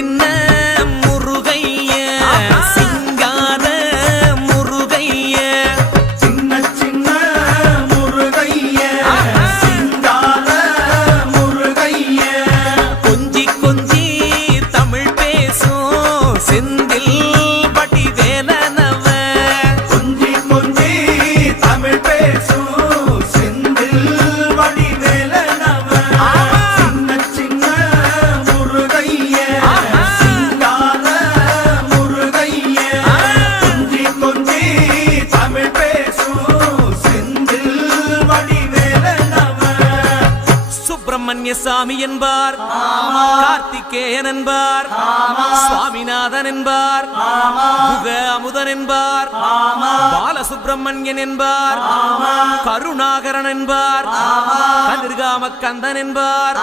சின்ன முருகைய சிங்கார முருகைய சின்ன சின்ன முருகைய சிங்கார முருகைய கொஞ்சி கொஞ்சி தமிழ் பேசும் செந்தில் பட்டி வேலனவ கொஞ்சி கொஞ்சி தமிழ் பேசும் செந்தில் படி வேலனவ சின்ன சின்ன முருகைய சிங்கார முருகைய கொஞ்சி கொஞ்சி தமிழ் பேசும் செந்தில் படி வேலனவ சுப்பிரமணிய சாமி என்பார் கார்த்திகேயன் என்பார் சுவாமிநாதன் என்பார் முக அமுதன் என்பார் பாலசுப்பிரமணியன் என்பார் கருணாகரன் என்பார் கதிர்காம கந்தன் என்பார்